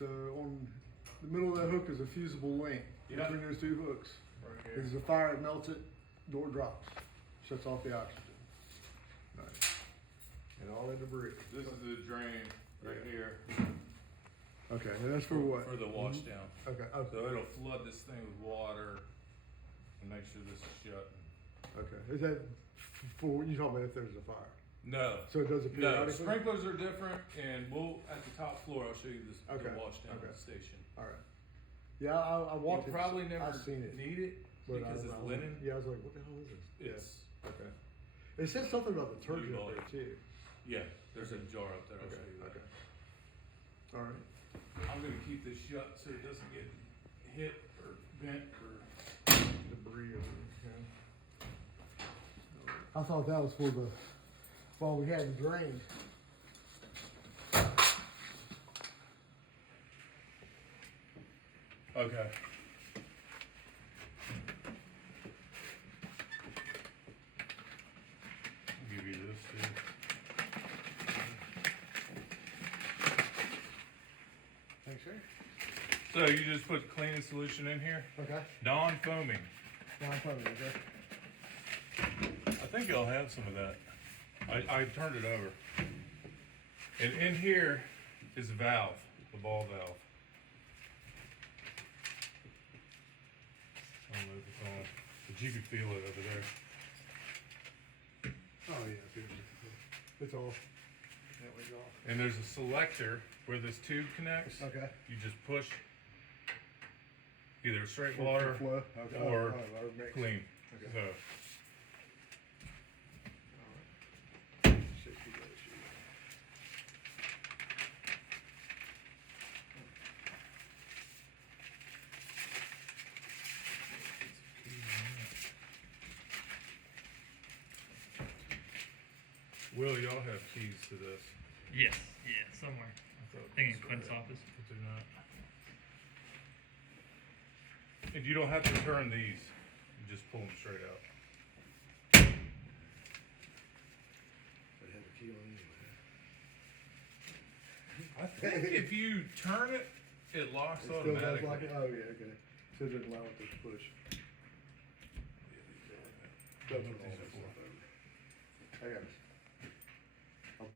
So on the middle of that hook is a fusible link Yeah. between those two hooks. Right If here. there's a fire, it melts it, door drops, shuts off the oxygen. Nice. And all in the brick. This is the drain right here Okay, and that's for what? for the wash down. Okay, So it'll flood this thing with water and make sure this is shut. okay. Is that for, you talking about if there's a fire? No. So it does it No, periodically? sprinklers are different, and we'll, at the top floor, I'll show you this, Okay, the wash down okay. station. All right. Yeah, I You'll walked it. probably never I've seen it. need it but because it's linen. Yeah, I was like, what the hell is this? It's, Yeah, okay. It said something about detergent up there too. yeah, there's a jar up there, I'll show you that. Okay. All right. I'm gonna keep this shut so it doesn't get hit or bent or. Debris or, yeah. I thought that was for the, well, we hadn't drained. Okay. I'll give you this too. Thanks, sir. So you just put cleaning solution in here, Okay. non-foaming. Now I'm coming, okay? I think it'll have some of that. I turned it over. And in here is a valve, the ball valve. I don't know if it's on, but you can feel it over there. Oh, yeah, it's off. That was off. And there's a selector where this tube connects. Okay. You just push either straight For water flow? Okay. or or mix. clean. Okay. So, Alright. 60 days. Will, y'all have keys to this? Yes, yeah, somewhere. I think in Clint's office. But they're not. And you don't have to turn these, you just pull them straight out. It had a key on I think if you turn it, it locks it. Still does automatically. like it? Oh, yeah, okay. So it doesn't allow it to push. That's what Doesn't these all are this for. stuff over. I got it.